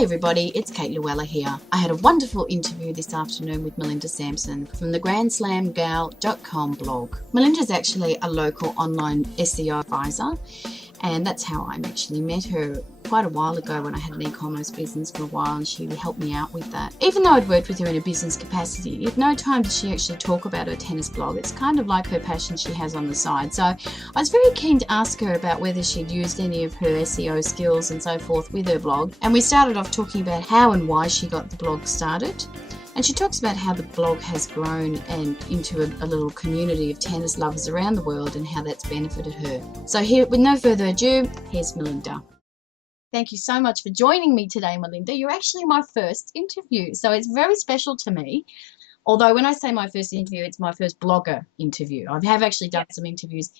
Hi everybody, it's Kate Luella here. I had a wonderful interview this afternoon with Melinda Samson from the GrandSlamGal.com blog. Melinda's actually a local online SEO advisor, and that's how I actually met her quite a while ago when I had an e-commerce business for a while, and she helped me out with that. Even though I'd worked with her in a business capacity, at no time did she actually talk about her tennis blog. It's kind of like her passion she has on the side. So I was very keen to ask her about whether she'd used any of her SEO skills and so forth with her blog. And we started off talking about how and why she got the blog started. And she talks about how the blog has grown and into a little community of tennis lovers around the world and how that's benefited her. So here, with no further ado, here's Melinda. Thank you so much for joining me today, Melinda. You're actually my first interview, so it's very special to me. Although when I say my first interview, it's my first blogger interview. I have actually done some interviews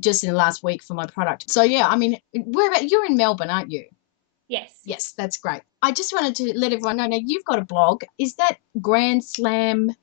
just in the last week for my product. So yeah, I mean, you're in Melbourne, aren't you? Yes. Yes, that's great. I just wanted to let everyone know, now you've got a blog. Is that GrandSlamGal.com?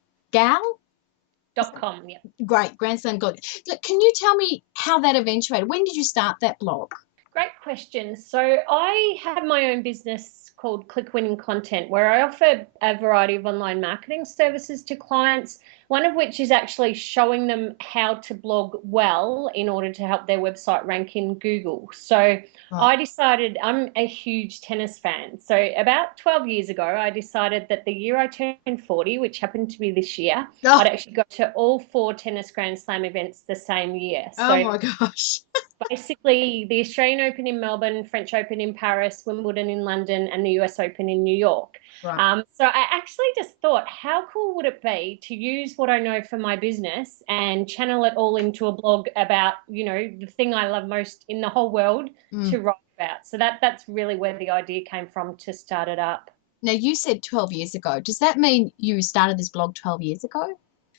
Yeah. Great, GrandSlamGal. Look, can you tell me how that eventuated? When did you start that blog? Great question. So I have my own business called Click Winning Content, where I offer a variety of online marketing services to clients, one of which is actually showing them how to blog well in order to help their website rank in Google. So I decided, I'm a huge tennis fan. So about 12 years ago, I decided that the year I turned 40, which happened to be this year, I'd actually go to all 4 tennis Grand Slam events the same year. Oh my gosh. Basically, the Australian Open in Melbourne, French Open in Paris, Wimbledon in London, and the US Open in New York. Right. So I actually just thought, how cool would it be to use what I know for my business and channel it all into a blog about, the thing I love most in the whole world to write about. So that's really where the idea came from to start it up. Now, you said 12 years ago. Does that mean you started this blog 12 years ago?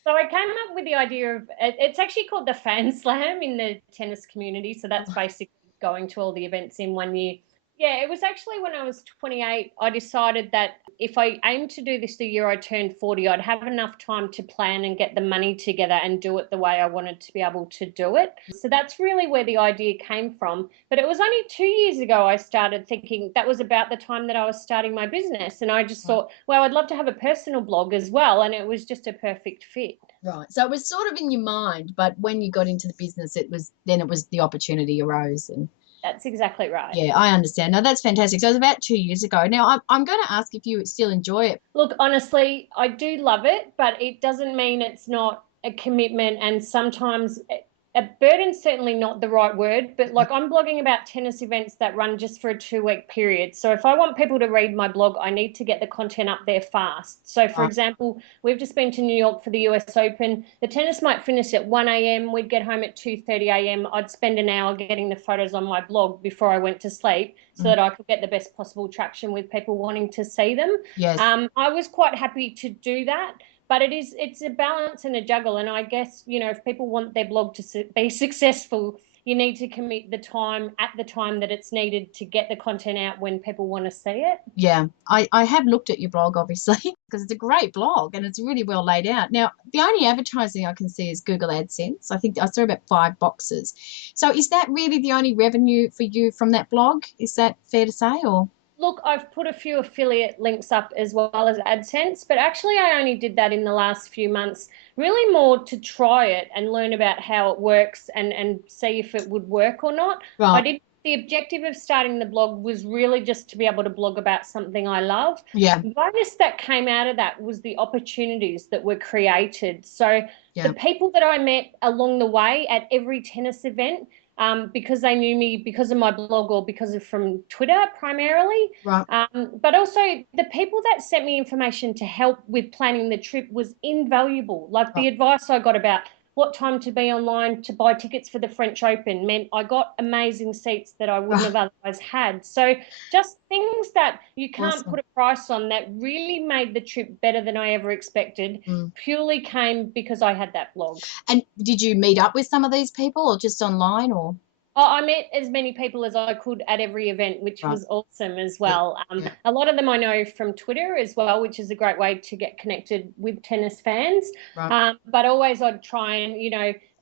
So I came up with the idea of, it's actually called the Fan Slam in the tennis community. So that's basically going to all the events in one year. Yeah, it was actually when I was 28, I decided that if I aimed to do this the year I turned 40, I'd have enough time to plan and get the money together and do it the way I wanted to be able to do it. So that's really where the idea came from. But it was only 2 years ago I started thinking, that was about the time that I was starting my business. And I just thought, well, I'd love to have a personal blog as well. And it was just a perfect fit. Right. So it was sort of in your mind, but when you got into the business, it was the opportunity arose. And that's exactly right. Yeah, I understand. Now, that's fantastic. So it was about 2 years ago. Now, I'm going to ask if you still enjoy it. Look, honestly, I do love it, but it doesn't mean it's not a commitment, and sometimes a burden's certainly not the right word, but like I'm blogging about tennis events that run just for a 2-week period. So if I want people to read my blog, I need to get the content up there fast. So for example, we've just been to New York for the US Open. The tennis might finish at 1 a.m. We'd get home at 2:30 a.m. I'd spend an hour getting the photos on my blog before I went to sleep so that I could get the best possible traction with people wanting to see them. Yes. I was quite happy to do that. But it's a balance and a juggle. And I guess, if people want their blog to be successful, you need to commit the time at the time that it's needed to get the content out when people want to see it. Yeah, I have looked at your blog, obviously, because it's a great blog and it's really well laid out. Now, the only advertising I can see is Google AdSense. I think I saw about 5 boxes. So is that really the only revenue for you from that blog? Is that fair to say, or? Look, I've put a few affiliate links up as well as AdSense, but actually I only did that in the last few months, really more to try it and learn about how it works and see if it would work or not. Right. The objective of starting the blog was really just to be able to blog about something I love. Yeah. The bonus that came out of that was the opportunities that were created. So the people that I met along the way at every tennis event, because they knew me because of my blog or because of from Twitter primarily. Right. But also the people that sent me information to help with planning the trip was invaluable. Like the advice I got about what time to be online to buy tickets for the French Open meant I got amazing seats that I wouldn't have otherwise had. So just things that you can't put a price on that really made the trip better than I ever expected, purely came because I had that blog. And did you meet up with some of these people or just online, or? I met as many people as I could at every event, which was awesome as well. A lot of them I know from Twitter as well, which is a great way to get connected with tennis fans. But always I'd try and,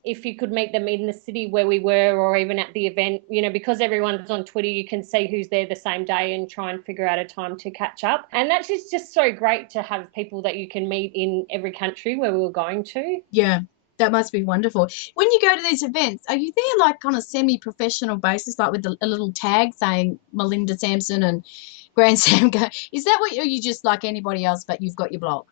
if you could meet them in the city where we were or even at the event, because everyone's on Twitter, you can see who's there the same day and try and figure out a time to catch up. And that's just so great to have people that you can meet in every country where we were going to. Yeah, that must be wonderful. When you go to these events, are you there like on a semi-professional basis, like with a little tag saying Melinda Samson and Grand Slam Go? Is that what you just like anybody else, but you've got your blog?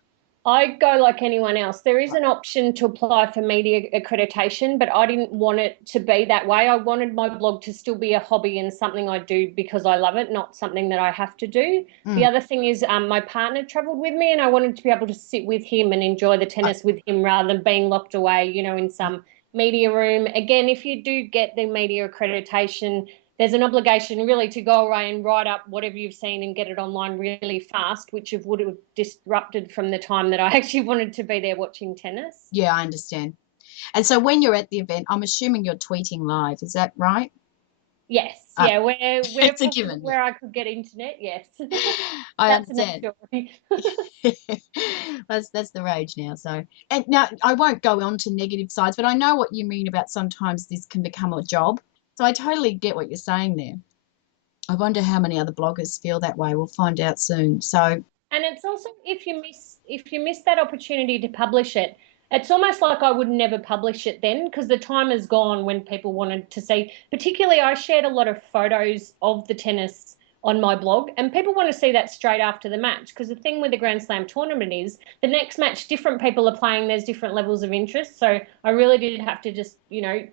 I go like anyone else. There is an option to apply for media accreditation, but I didn't want it to be that way. I wanted my blog to still be a hobby and something I do because I love it, not something that I have to do. The other thing is my partner traveled with me and I wanted to be able to sit with him and enjoy the tennis with him rather than being locked away, in some media room. Again, if you do get the media accreditation, there's an obligation really to go away and write up whatever you've seen and get it online really fast, which would have disrupted from the time that I actually wanted to be there watching tennis. Yeah, I understand. And so when you're at the event, I'm assuming you're tweeting live. Is that right? Yes. Yeah, where it's a given. Where I could get internet, yes. I That's understand. Another story. That's the rage now. So, and now I won't go on to negative sides, but I know what you mean about sometimes this can become a job. So I totally get what you're saying there. I wonder how many other bloggers feel that way. We'll find out soon. So, and it's also if you miss that opportunity to publish it, it's almost like I would never publish it then because the time is gone when people wanted to see. Particularly, I shared a lot of photos of the tennis on my blog, and people want to see that straight after the match because the thing with the Grand Slam tournament is the next match, different people are playing, there's different levels of interest. So I really did have to just,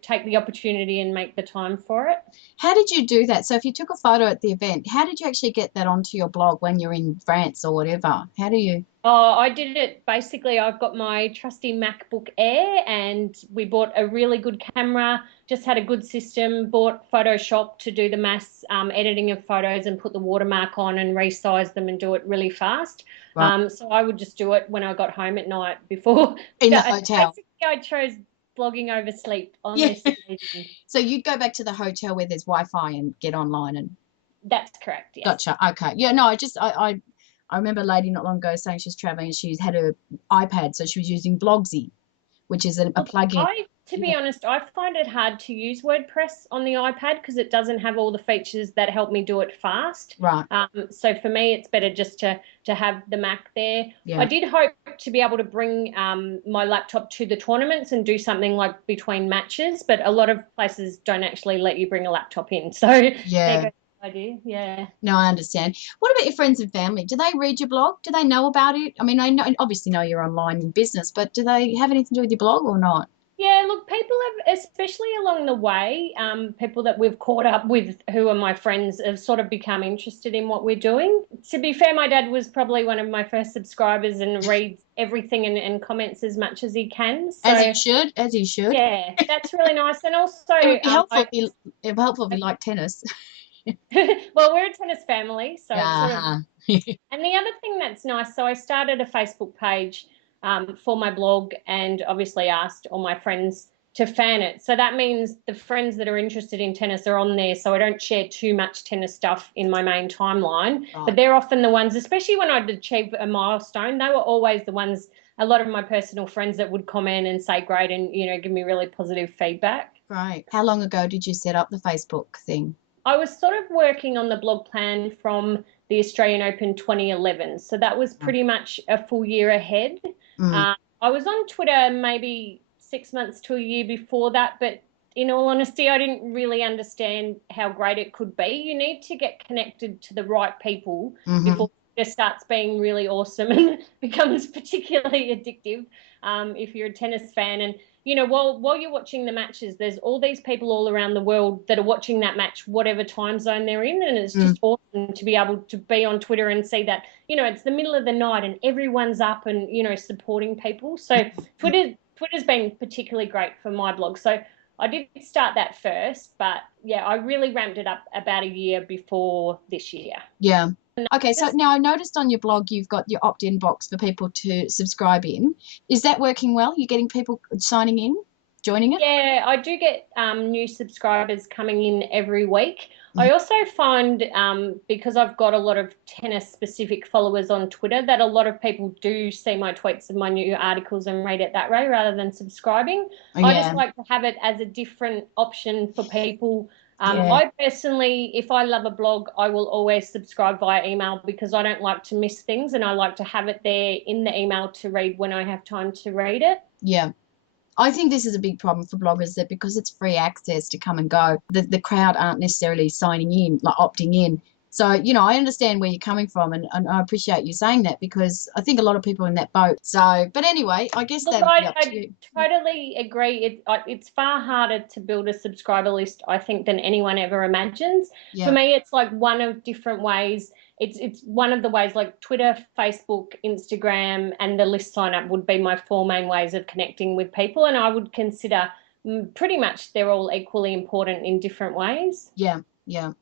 take the opportunity and make the time for it. How did you do that? So if you took a photo at the event, how did you actually get that onto your blog when you're in France or whatever? How do you? Oh, I did it basically. I've got my trusty MacBook Air and we bought a really good camera, just had a good system, bought Photoshop to do the mass editing of photos and put the watermark on and resize them and do it really fast. Right. So I would just do it when I got home at night before. In the hotel. Basically, I chose blogging over sleep on Yeah. this occasion. So you'd go back to the hotel where there's Wi-Fi and get online and. That's correct, yes. Gotcha. Okay. Yeah, no, I remember a lady not long ago saying she was traveling and she had her iPad, so she was using Blogsy, which is a plugin. To be honest, I find it hard to use WordPress on the iPad because it doesn't have all the features that help me do it fast. Right. So for me, it's better just to have the Mac there. Yeah. I did hope to be able to bring my laptop to the tournaments and do something like between matches, but a lot of places don't actually let you bring a laptop in. So yeah. Idea. Yeah. No, I understand. What about your friends and family? Do they read your blog? Do they know about it? I mean, I obviously know you're online in business, but do they have anything to do with your blog or not? Yeah, look, people have, especially along the way, people that we've caught up with who are my friends have sort of become interested in what we're doing. To be fair, my dad was probably one of my first subscribers and reads everything and comments as much as he can. So, as he should. Yeah, that's really nice. And also, it would be helpful if you like tennis. Well, we're a tennis family, so uh-huh. And the other thing that's nice, so I started a Facebook page for my blog and obviously asked all my friends to fan it. So that means the friends that are interested in tennis are on there, so I don't share too much tennis stuff in my main timeline. Right. But they're often the ones, especially when I'd achieve a milestone, they were always the ones, a lot of my personal friends that would comment and say great and, give me really positive feedback. Right. How long ago did you set up the Facebook thing? I was sort of working on the blog plan from the Australian Open 2011. So that was pretty much a full year ahead. I was on Twitter maybe 6 months to a year before that, but in all honesty, I didn't really understand how great it could be. You need to get connected to the right people before it starts being really awesome and becomes particularly addictive if you're a tennis fan. And while you're watching the matches, there's all these people all around the world that are watching that match, whatever time zone they're in. And it's just awesome to be able to be on Twitter and see that, it's the middle of the night and everyone's up and, supporting people. So Twitter's been particularly great for my blog. So I did start that first, but yeah, I really ramped it up about a year before this year. Yeah. Okay, so now I noticed on your blog you've got your opt-in box for people to subscribe in. Is that working well? You're getting people signing in, joining it? Yeah, I do get new subscribers coming in every week. I also find, because I've got a lot of tennis specific followers on Twitter, that a lot of people do see my tweets and my new articles and read it that way rather than subscribing. I just Yeah, like to have it as a different option for people. yeah. I personally, if I love a blog, I will always subscribe via email because I don't like to miss things and I like to have it there in the email to read when I have time to read it. Yeah. I think this is a big problem for bloggers, that because it's free access to come and go, the crowd aren't necessarily signing in, like opting in. So, I understand where you're coming from, and I appreciate you saying that, because I think a lot of people are in that boat. So, but anyway, I guess Look, that'll be up to I you. totally agree. It's far harder to build a subscriber list, I think, than anyone ever imagines. For Yeah. me, it's like one of different ways. It's one of the ways, like Twitter, Facebook, Instagram, and the list sign up would be my four main ways of connecting with people. And I would consider pretty much they're all equally important in different ways. Yeah. Yeah.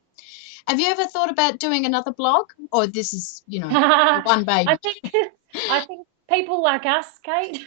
Have you ever thought about doing another blog, or this is, the one I baby? think I think people like us, Kate,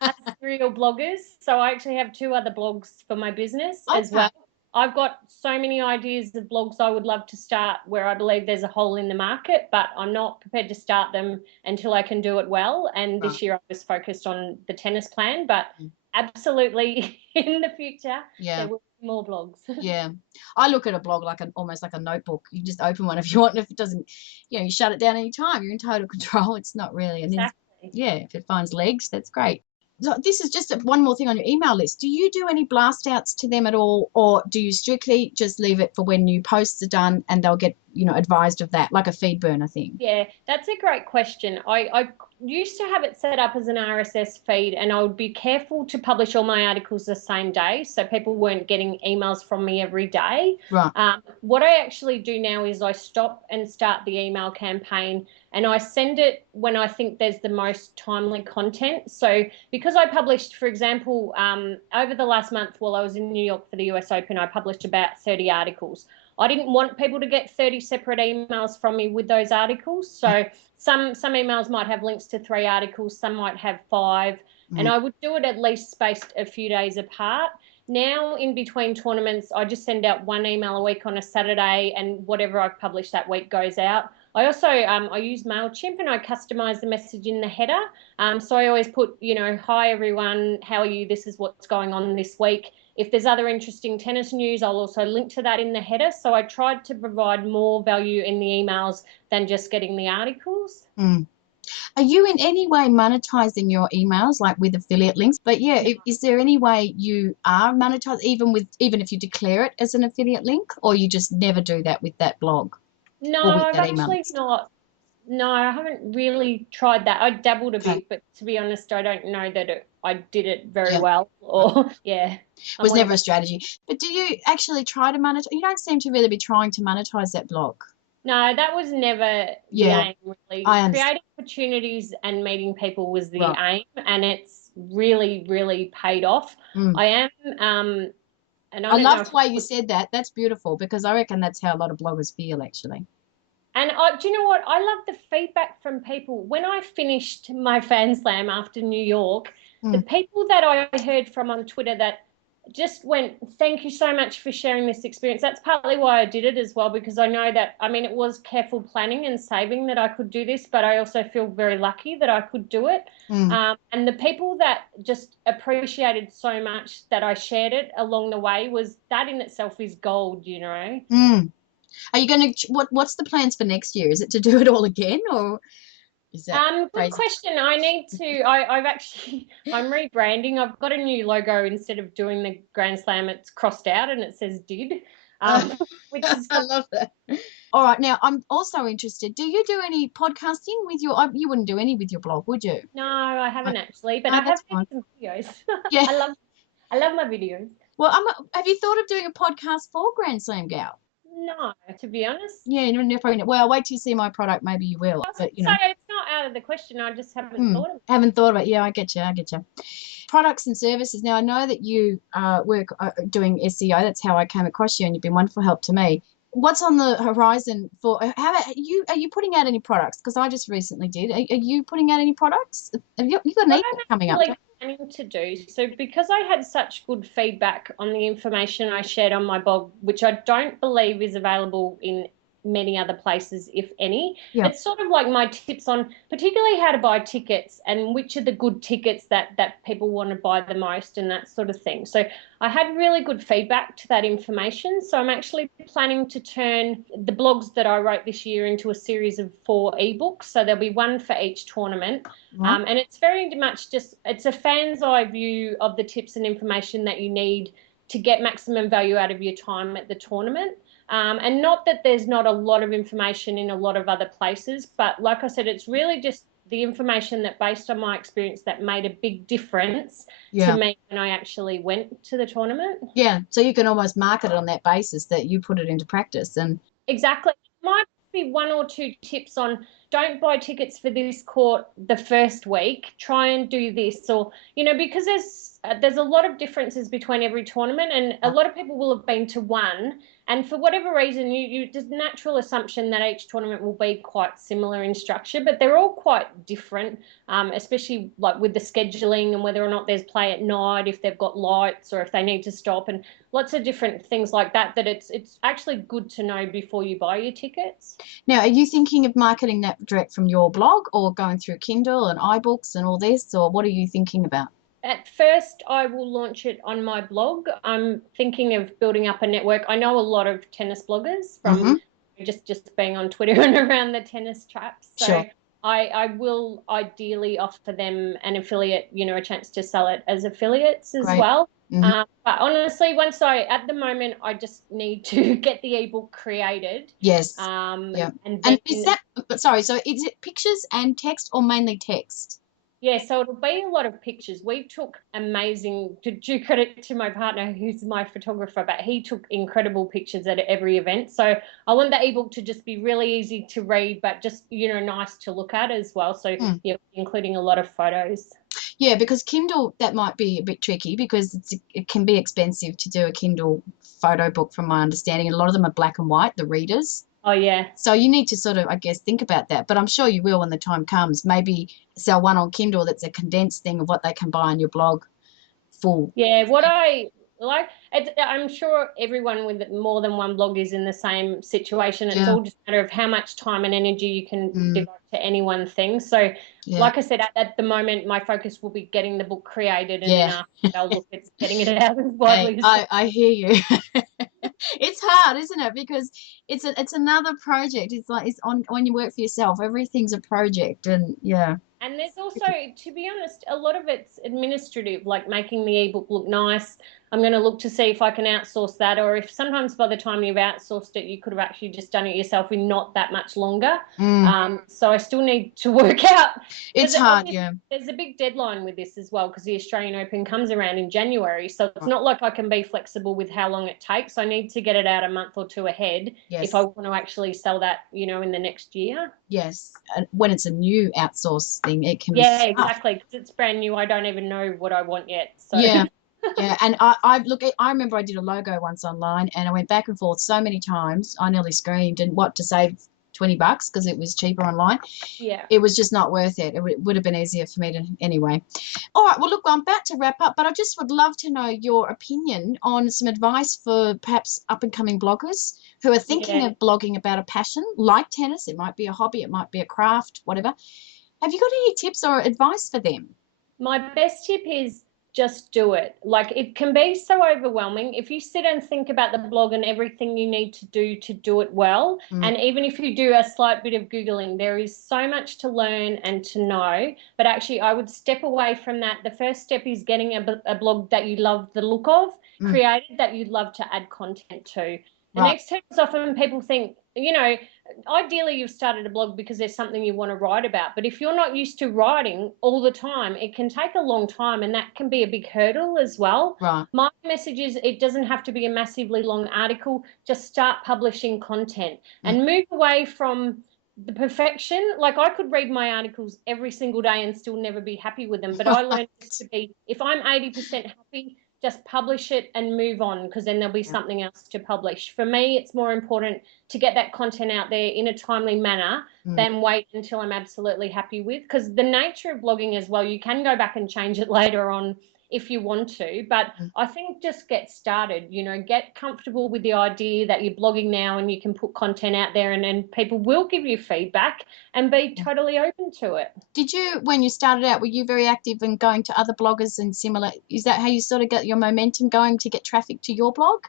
are serial bloggers. So I actually have two other blogs for my business as Okay. well. I've got so many ideas of blogs I would love to start where I believe there's a hole in the market, but I'm not prepared to start them until I can do it well. And Right. this year I was focused on the tennis plan, but Mm. absolutely in the future Yeah. there will be more blogs. Yeah. I look at a blog like almost like a notebook. You just open one if you want, and if it doesn't, you shut it down any time. You're in total control. It's not really, and then, Exactly. yeah, if it finds legs, that's great. So this is just one more thing on your email list. Do you do any blast outs to them at all, or do you strictly just leave it for when new posts are done and they'll get, advised of that, like a feed burner thing? Yeah, that's a great question. I used to have it set up as an RSS feed, and I would be careful to publish all my articles the same day so people weren't getting emails from me every day. Right. What I actually do now is I stop and start the email campaign and I send it when I think there's the most timely content. So, because I published, for example, over the last month while I was in New York for the US Open, I published about 30 articles. I didn't want people to get 30 separate emails from me with those articles. So some emails might have links to 3 articles, some might have 5, and Mm. I would do it at least spaced a few days apart. Now, in between tournaments, I just send out 1 email a week on a Saturday, and whatever I've published that week goes out. I also I use MailChimp and I customize the message in the header. So I always put, hi everyone, how are you? This is what's going on this week. If there's other interesting tennis news, I'll also link to that in the header. So I tried to provide more value in the emails than just getting the articles. Mm. Are you in any way monetizing your emails, like with affiliate links? But yeah, is there any way you are monetized, even if you declare it as an affiliate link, or you just never do that with that blog No, or with I've that email actually list? not. No, I haven't really tried that. I dabbled a Okay. bit, but to be honest, I don't know that I did it very Yeah. well. Or yeah, I'm Was one of never a those. strategy. But do you actually try to monetize? You don't seem to really be trying to monetize that blog. No, that was never the Yeah, aim, really. I understand. Creating opportunities and meeting people was the Right. aim, and it's really, really paid off. Mm. I am, and I I don't know love if the way you said that. That's beautiful, because I reckon that's how a lot of bloggers feel, actually. And do you know what? I love the feedback from people. When I finished my fan slam after New York, the Mm. people that I heard from on Twitter that just went, thank you so much for sharing this experience. That's partly why I did it as well, because I know that, I mean, it was careful planning and saving that I could do this, but I also feel very lucky that I could do it. Mm. And the people that just appreciated so much that I shared it along the way, was that in itself is gold. Mm. Are you going to, what's the plans for next year? Is it to do it all again, or is that Good crazy? question. I need to. I've actually. I'm rebranding. I've got a new logo. Instead of doing the Grand Slam, it's crossed out and it says "did," Oh, which is I fun. love that. All right, now I'm also interested. Do you do any podcasting with your? You wouldn't do any with your blog, would you? No, I Right. haven't actually, but No, I have that's made fine. some videos. Yeah. I love. I love my videos. Well, have you thought of doing a podcast for Grand Slam Gal? No, to be honest. Yeah, you're probably not. Well, wait till you see my product. Maybe you will. I was But going to say it's not out of the question. I just haven't thought of it. haven't thought about it. Yeah, I get you. I get you. Products and services. Now, I know that you work doing SEO. That's how I came across you, and you've been wonderful help to me. What's on the horizon for how are you putting out any products? Because I just recently did. Are you putting out any products? Have you got an What ebook I'm coming up? actually planning to do, so because I had such good feedback on the information I shared on my blog, which I don't believe is available in many other places, if any, Yeah. it's sort of like my tips on particularly how to buy tickets and which are the good tickets that people want to buy the most and that sort of thing. So I had really good feedback to that information. So I'm actually planning to turn the blogs that I wrote this year into a series of 4 ebooks. So there'll be one for each tournament. Right. And it's very much just, it's a fan's eye view of the tips and information that you need to get maximum value out of your time at the tournament. And not that there's not a lot of information in a lot of other places, but like I said, it's really just the information that, based on my experience, that made a big difference to Yeah. me when I actually went to the tournament. Yeah. So you can almost market it on that basis that you put it into practice. And Exactly. Might be 1 or 2 tips on, don't buy tickets for this court the first week. Try and do this, or because there's a lot of differences between every tournament, and a lot of people will have been to one, and for whatever reason, you just natural assumption that each tournament will be quite similar in structure, but they're all quite different, especially like with the scheduling and whether or not there's play at night, if they've got lights or if they need to stop, and lots of different things like that. That it's actually good to know before you buy your tickets. now, are you thinking of marketing that direct from your blog or going through Kindle and iBooks and all this, or what are you thinking about? At first, I will launch it on my blog. I'm thinking of building up a network. I know a lot of tennis bloggers Mm-hmm. from just being on Twitter and around the tennis traps. So Sure. I will ideally offer them an affiliate, a chance to sell it as affiliates as Great. well. Mm-hmm. But honestly, at the moment, I just need to get the ebook created. Yes. Um, Yeah. and And then is that, but sorry, so is it pictures and text or mainly text? Yeah, so it'll be a lot of pictures. We took amazing, to due credit to my partner, who's my photographer, but he took incredible pictures at every event. So I want the ebook to just be really easy to read, but just, nice to look at as well. So, Hmm. yeah, including a lot of photos. Yeah, because Kindle, that might be a bit tricky because it can be expensive to do a Kindle photo book, from my understanding. And a lot of them are black and white, the readers. Oh, yeah. So you need to sort of, I guess, think about that. But I'm sure you will when the time comes. Maybe sell one on Kindle that's a condensed thing of what they can buy on your blog full. Yeah, what I like, I'm sure everyone with more than one blog is in the same situation. It's Yeah. all just a matter of how much time and energy you can Mm, devote to any one thing. So, yeah. like I said, at the moment, my focus will be getting the book created, and then Yeah. after that, I'll look at getting it out as Hey, widely as possible. I hear you. It's hard, isn't it? Because it's another project. It's like it's on when you work for yourself, everything's a project, and yeah. And there's also, to be honest, a lot of it's administrative, like making the ebook look nice. I'm going to look to see if I can outsource that, or if sometimes by the time you've outsourced it, you could have actually just done it yourself in not that much longer. So I still need to work out. It's hard, yeah. There's a big deadline with this as well, because the Australian Open comes around in January. So it's not like I can be flexible with how long it takes. I need to get it out a month or 2 ahead if I Yes, want to actually sell that, in the next year. yes. And when it's a new outsource thing, it can be Yeah, tough. exactly. Because it's brand new. I don't even know what I want yet. So, Yeah, yeah. And I look, I remember I did a logo once online, and I went back and forth so many times. I nearly screamed, and what, to save $20 because it was cheaper online. yeah. It was just not worth it. It would have been easier for me to anyway. All right. Well, look, I'm about to wrap up, but I just would love to know your opinion on some advice for perhaps up and coming bloggers who are thinking Yeah. of blogging about a passion like tennis. It might be a hobby, it might be a craft, whatever. Have you got any tips or advice for them? My best tip is just do it. Like, it can be so overwhelming. If you sit and think about the blog and everything you need to do it well, Mm, and even if you do a slight bit of Googling, there is so much to learn and to know. But actually, I would step away from that. The first step is getting a blog that you love the look of, mm, created, that you'd love to add content to. The right. next step is, often people think, ideally you've started a blog because there's something you want to write about, but if you're not used to writing all the time, it can take a long time, and that can be a big hurdle as well. Right. My message is, it doesn't have to be a massively long article. Just start publishing content Mm. and move away from the perfection. Like, I could read my articles every single day and still never be happy with them, but I learned just to be, if I'm 80% happy, just publish it and move on, because then there'll be something else to publish. For me, it's more important to get that content out there in a timely manner than wait until I'm absolutely happy with, because the nature of blogging as well, you can go back and change it later on if you want to, but I think just get started, get comfortable with the idea that you're blogging now and you can put content out there, and then people will give you feedback and be totally open to it. Did you, when you started out, were you very active in going to other bloggers and similar? Is that how you sort of got your momentum going to get traffic to your blog?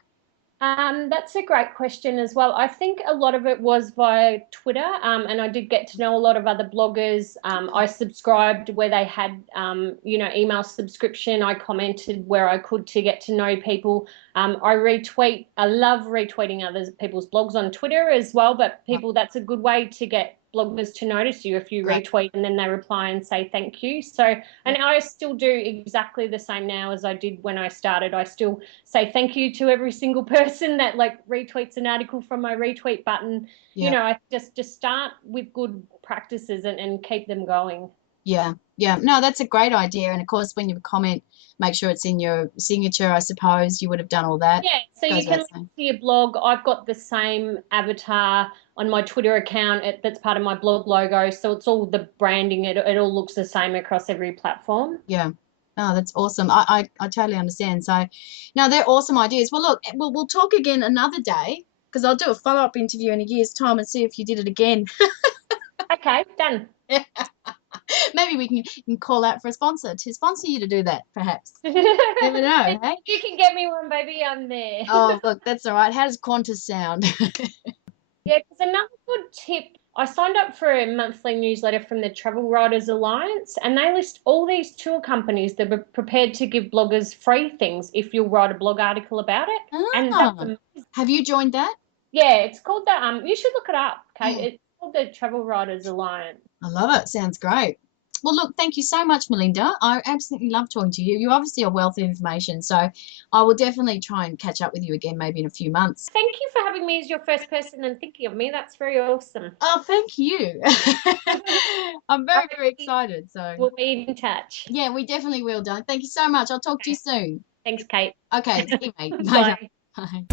That's a great question as well. I think a lot of it was via Twitter, and I did get to know a lot of other bloggers. I subscribed where they had, email subscription. I commented where I could to get to know people. I retweet. I love retweeting other people's blogs on Twitter as well, but that's a good way to get bloggers to notice you if you retweet and then they reply and say thank you. So, and I still do exactly the same now as I did when I started. I still say thank you to every single person that retweets an article from my retweet button. I just start with good practices and keep them going. Yeah. No, that's a great idea. And of course, when you comment, make sure it's in your signature, I suppose. You would have done all that. Yeah, so you can link to your blog. I've got the same avatar on my Twitter account that's part of my blog logo. So it's all the branding. It all looks the same across every platform. Yeah. Oh, that's awesome. I totally understand. So, no, they're awesome ideas. Well, look, we'll talk again another day, because I'll do a follow-up interview in a year's time and see if you did it again. Okay, done. Maybe we can call out for a sponsor to sponsor you to do that, perhaps. Never know, hey? You can get me one, baby. I'm there. Oh, look, that's all right. How does Qantas sound? Yeah, because another good tip, I signed up for a monthly newsletter from the Travel Writers Alliance, and they list all these tour companies that are prepared to give bloggers free things if you'll write a blog article about it. And that's amazing. Have you joined that? Yeah, it's called the you should look it up, Kate. It's called the Travel Writers Alliance. I love it. Sounds great. Well, look, thank you so much, Melinda. I absolutely love talking to you. You obviously are a wealth of information, so I will definitely try and catch up with you again maybe in a few months. Thank you for having me as your first person and thinking of me. That's very awesome. Oh, thank you. I'm very, very excited. So we'll be in touch. Yeah, we definitely will, darling. Thank you so much. I'll talk to you soon. Thanks, Kate. Okay, see you, mate. Bye. Bye.